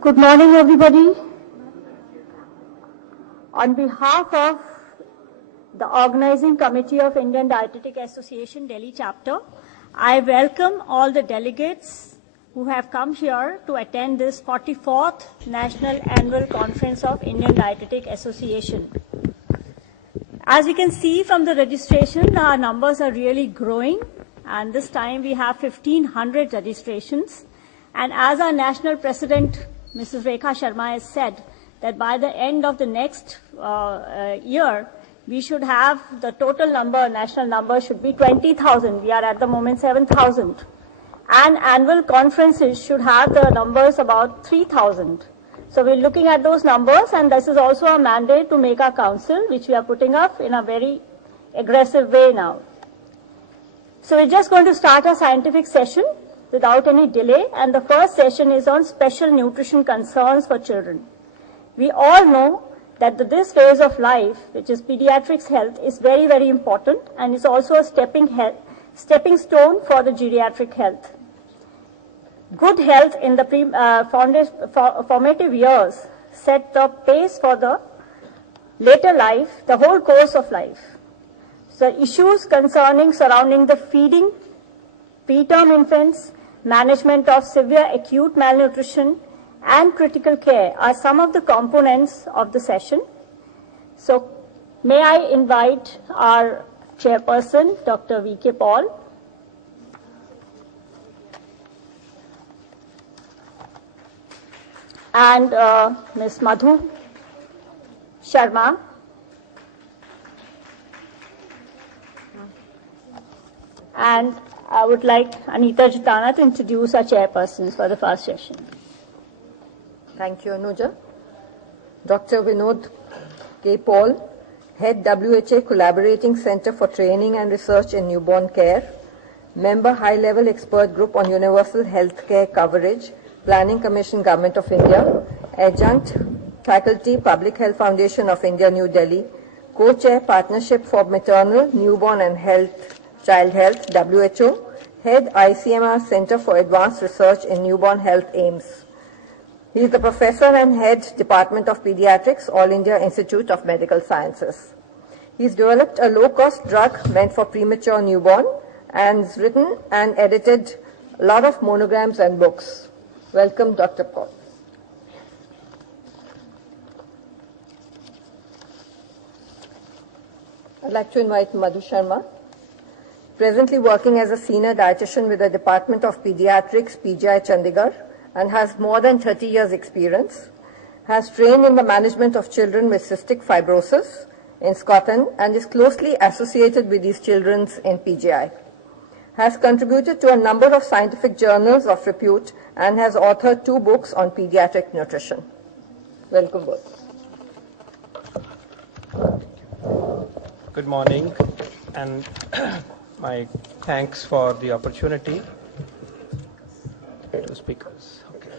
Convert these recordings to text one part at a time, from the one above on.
Good morning, everybody. On behalf of the Organizing Committee of Indian Dietetic Association, Delhi chapter, I welcome all the delegates who have come here to attend this 44th National Annual Conference of Indian Dietetic Association. As we can see from the registration, our numbers are really growing, and this time we have 1,500 registrations. And as our national president, Mrs. Rekha Sharma, has said that by the end of the next year, we should have the total number, national number should be 20,000. We are at the moment 7,000. And annual conferences should have the numbers about 3,000. So we're looking at those numbers, and this is also a mandate to make our council, which we are putting up in a very aggressive way now. So we're just going to start a scientific session without any delay, and the first session is on special nutrition concerns for children. We all know that this phase of life, which is pediatrics health, is very, very important, and is also a stepping stone for the geriatric health. Good health in the formative years set the pace for the later life, the whole course of life. So issues surrounding the feeding, preterm infants, management of severe acute malnutrition, and critical care are some of the components of the session. So may I invite our chairperson, Dr. V.K. Paul. And Ms. Madhu Sharma. And I would like Anita Jitana to introduce our chairpersons for the first session. Thank you, Anuja. Dr. Vinod K. Paul, Head WHA Collaborating Center for Training and Research in Newborn Care, Member High-Level Expert Group on Universal Healthcare Coverage, Planning Commission, Government of India, Adjunct Faculty, Public Health Foundation of India, New Delhi, Co-Chair, Partnership for Maternal, Newborn and Child Health, WHO, Head ICMR Center for Advanced Research in Newborn Health, AIIMS. He is the Professor and Head, Department of Pediatrics, All India Institute of Medical Sciences. He's developed a low-cost drug meant for premature newborn and has written and edited a lot of monograms and books. Welcome, Dr. Paul. I'd like to invite Madhu Sharma, presently working as a senior dietitian with the Department of Pediatrics, PGI Chandigarh, and has more than 30 years experience, has trained in the management of children with cystic fibrosis in Scotland and is closely associated with these children in PGI. Has contributed to a number of scientific journals of repute and has authored 2 books on pediatric nutrition. Welcome both. Good morning, and my thanks for the opportunity to speakers. Okay.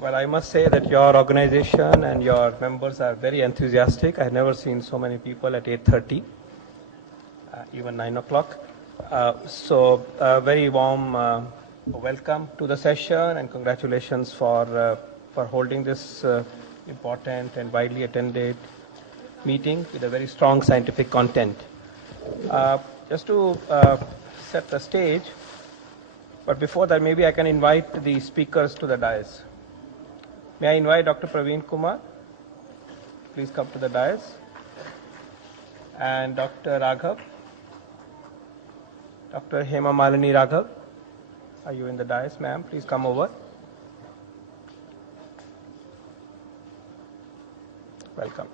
Well, I must say that your organization and your members are very enthusiastic. I've never seen so many people at 8:30, even 9 o'clock. So very warm welcome to the session, and congratulations for holding this important and widely attended meeting with a very strong scientific content. Just to set the stage, but before that, maybe I can invite the speakers to the dais. May I invite Dr. Praveen Kumar? Please come to the dais. And Dr. Raghav. Dr. Hema Malini Raghav. Are you in the dais, ma'am? Please come over. Welcome.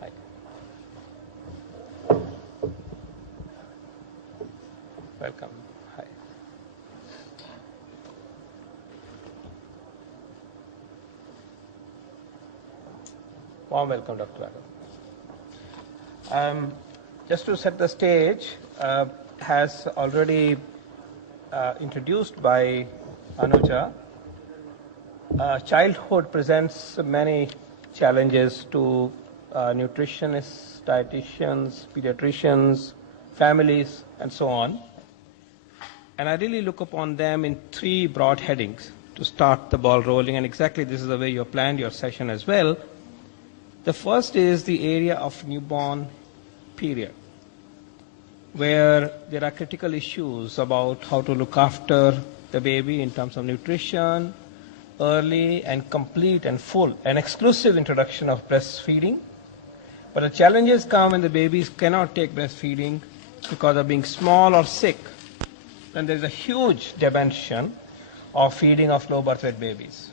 Hi. Welcome. Hi. Warm welcome, Dr. Raghav. Just to set the stage, has already introduced by Anuja, childhood presents many challenges to nutritionists, dietitians, pediatricians, families, and so on. And I really look upon them in three broad headings to start the ball rolling, and exactly this is the way you planned your session as well. The first is the area of newborn period, where there are critical issues about how to look after the baby in terms of nutrition, early and complete and full and exclusive introduction of breastfeeding. But the challenges come when the babies cannot take breastfeeding because of being small or sick. Then there is a huge dimension of feeding of low birth weight babies.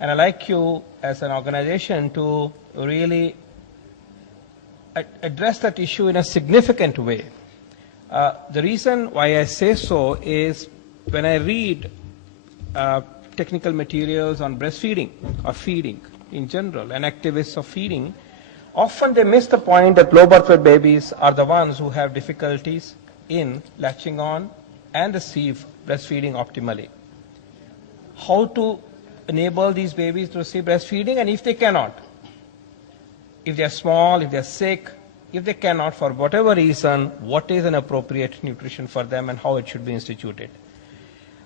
And I'd like you as an organization to really address that issue in a significant way. The reason why I say so is when I read technical materials on breastfeeding or feeding in general and activists of feeding, often they miss the point that low birth weight babies are the ones who have difficulties in latching on and receive breastfeeding optimally. How to enable these babies to receive breastfeeding, and if they cannot, if they are small, if they are sick, if they cannot for whatever reason, what is an appropriate nutrition for them and how it should be instituted.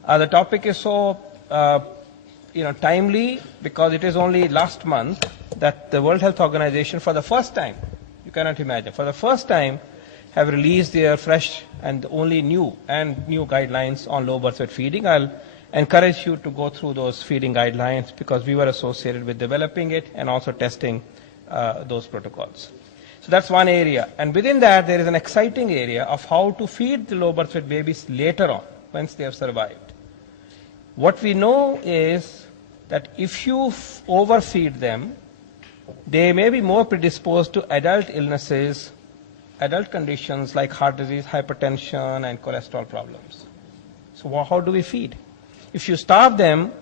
The topic is so timely because it is only last month that the World Health Organization, for the first time, you cannot imagine, for the first time have released their fresh and only new guidelines on low birth weight feeding. I'll encourage you to go through those feeding guidelines because we were associated with developing it and also testing those protocols. So that's one area. And within that, there is an exciting area of how to feed the low birth weight babies later on, once they have survived. What we know is that if you overfeed them, they may be more predisposed to adult illnesses, adult conditions like heart disease, hypertension, and cholesterol problems. So how do we feed? If you starve them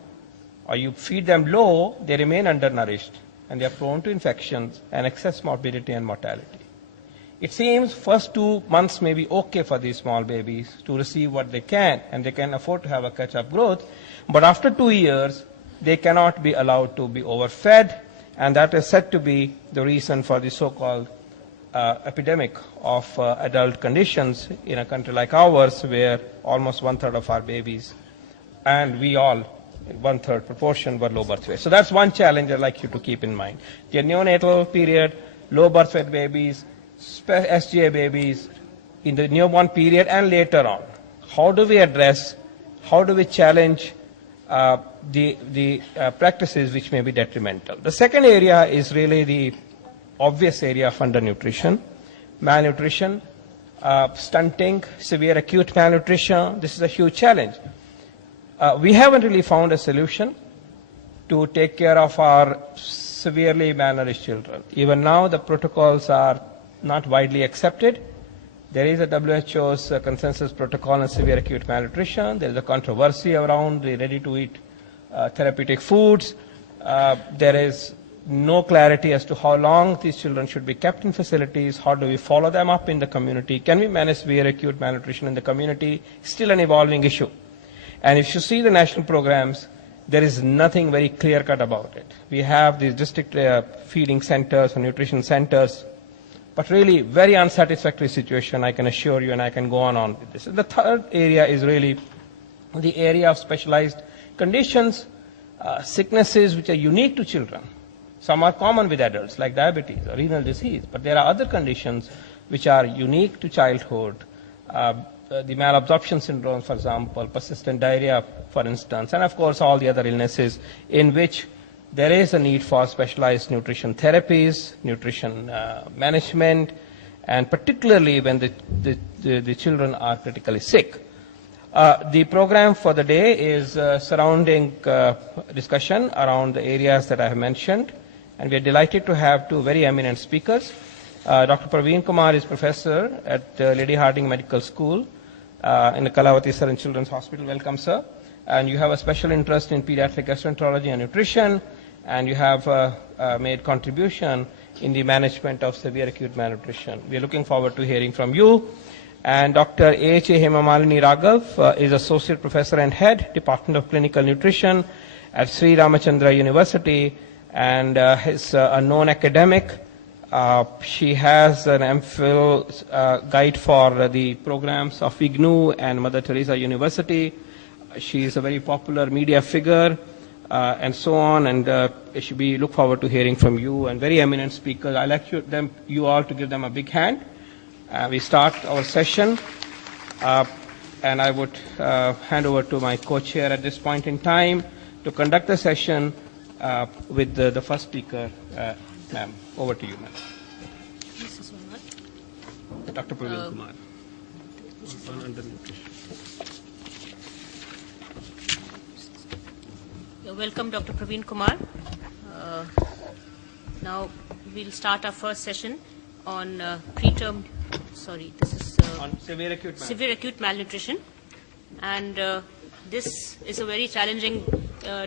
or you feed them low, they remain undernourished and they are prone to infections and excess morbidity and mortality. It seems first 2 months may be okay for these small babies to receive what they can, and they can afford to have a catch-up growth. But after 2 years, they cannot be allowed to be overfed, and that is said to be the reason for the so-called epidemic of adult conditions in a country like ours, where almost 1/3 of our babies, and we all, 1/3 proportion, were low birth weight. So that's one challenge I'd like you to keep in mind. The neonatal period, low birth weight babies, SGA babies in the newborn period and later on. How do we address, how do we challenge the practices which may be detrimental? The second area is really the obvious area of undernutrition, malnutrition, stunting, severe acute malnutrition. This is a huge challenge. We haven't really found a solution to take care of our severely malnourished children. Even now, the protocols are not widely accepted. There is a WHO's consensus protocol on severe acute malnutrition. There is a controversy around the ready-to-eat therapeutic foods. There is no clarity as to how long these children should be kept in facilities. How do we follow them up in the community? Can we manage severe acute malnutrition in the community? Still an evolving issue. And if you see the national programs, there is nothing very clear-cut about it. We have these district feeding centers or nutrition centers, but really very unsatisfactory situation, I can assure you, and I can go on with this. The third area is really the area of specialized conditions, sicknesses which are unique to children. Some are common with adults, like diabetes or renal disease, but there are other conditions which are unique to childhood. The malabsorption syndrome, for example, persistent diarrhea, for instance, and of course all the other illnesses in which there is a need for specialized nutrition therapies, nutrition management, and particularly when the children are critically sick. The program for the day is surrounding discussion around the areas that I have mentioned, and we are delighted to have two very eminent speakers. Dr. Praveen Kumar is professor at Lady Hardinge Medical School in the Kalavati Sir and Children's Hospital. Welcome, sir. And you have a special interest in pediatric gastroenterology and nutrition, and you have made contribution in the management of severe acute malnutrition. We are looking forward to hearing from you. And Dr. A.H.A. Hemamalini Raghav is Associate Professor and Head, Department of Clinical Nutrition at Sri Ramachandra University, and is a known academic She has an MPhil guide for the programs of IGNOU and Mother Teresa University. She is a very popular media figure and so on, and we look forward to hearing from you and very eminent speakers. I'd like you all to give them a big hand. We start our session, and I would hand over to my co-chair at this point in time to conduct the session with the first speaker. Ma'am, over to you, ma'am. Dr. Praveen Kumar. Welcome, Dr. Praveen Kumar. Now we'll start our first session on preterm. Sorry, this is On severe acute malnutrition, and this is a very challenging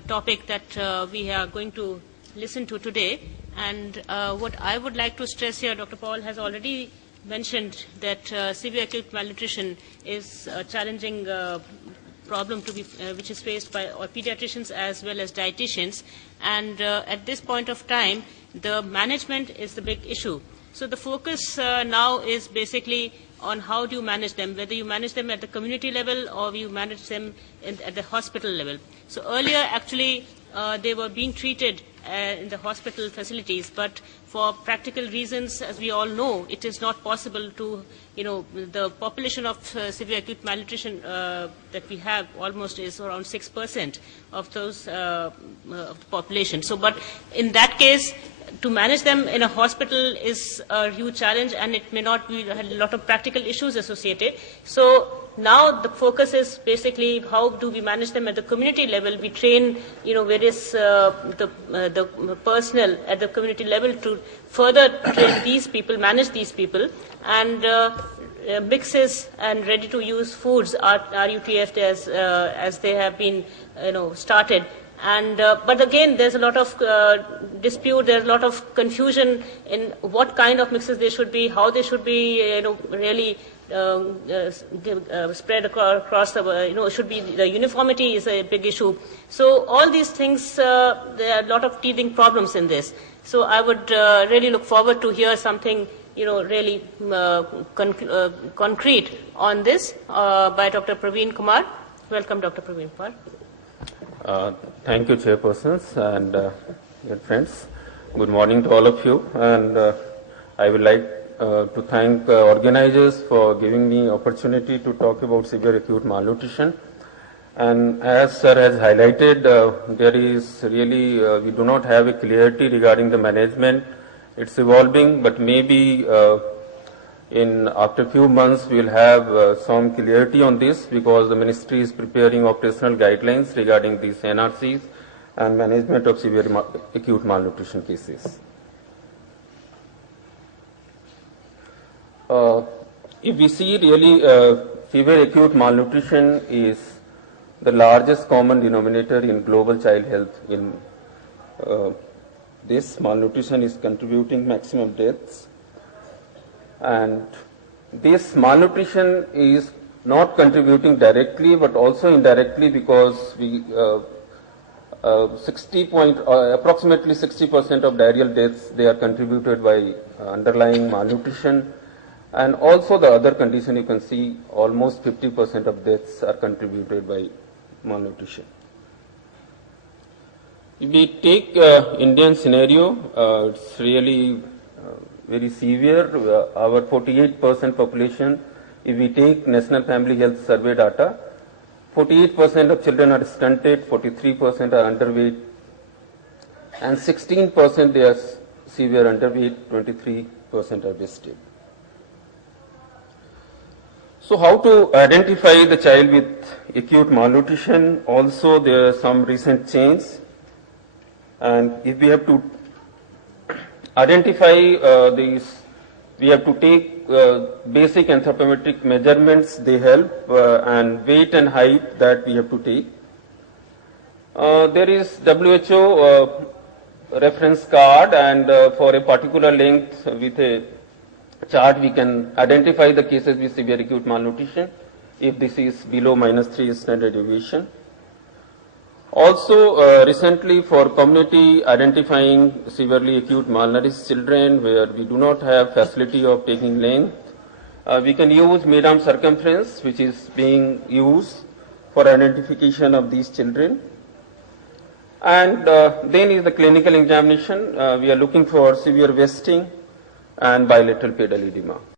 topic that we are going to listen to today. And what I would like to stress here, Dr. Paul has already mentioned that severe acute malnutrition is a challenging problem which is faced by pediatricians as well as dietitians. And at this point of time, the management is the big issue. So the focus now is basically on how do you manage them, whether you manage them at the community level or you manage them at the hospital level. So earlier, actually, they were being treated in the hospital facilities, but for practical reasons, as we all know, it is not possible to, the population of severe acute malnutrition that we have almost is around 6% of those of the population. So, but in that case, to manage them in a hospital is a huge challenge, and it may not be a lot of practical issues associated. So now the focus is basically how do we manage them at the community level. We train, various the personnel at the community level to further train these people, manage these people, and mixes and ready-to-use foods are RUTF'd as they have been, started. And but again, there's a lot of dispute. There's a lot of confusion in what kind of mixes they should be, how they should be, really spread across the. Should be the uniformity is a big issue. So all these things, there are a lot of teething problems in this. So I would really look forward to hear something, really concrete on this by Dr. Praveen Kumar. Welcome, Dr. Praveen Kumar. Thank you, chairpersons and dear friends. Good morning to all of you, and I would like to thank organizers for giving me opportunity to talk about severe acute malnutrition. And as sir has highlighted, there is really we do not have a clarity regarding the management. It's evolving, but maybe after a few months we will have some clarity on this, because the ministry is preparing operational guidelines regarding these NRCs and management of severe acute malnutrition cases. If we see really severe acute malnutrition is the largest common denominator in global child health. In this malnutrition is contributing maximum deaths. And this malnutrition is not contributing directly but also indirectly, because we approximately 60% of diarrheal deaths, they are contributed by underlying malnutrition, and also the other condition you can see almost 50% of deaths are contributed by malnutrition. If we take Indian scenario, it's really very severe. Our 48% population, if we take National Family Health Survey data, 48% of children are stunted, 43% are underweight, and 16% they are severe underweight, 23% are wasted. So how to identify the child with acute malnutrition? Also, there are some recent changes, and if we have to identify these, we have to take basic anthropometric measurements, they help, and weight and height that we have to take. There is WHO reference card, and for a particular length with a chart we can identify the cases with severe acute malnutrition if this is below -3 standard deviation. Also, recently for community identifying severely acute malnourished children where we do not have facility of taking length, we can use mid-arm circumference, which is being used for identification of these children. And then is the clinical examination. We are looking for severe wasting and bilateral pedal edema.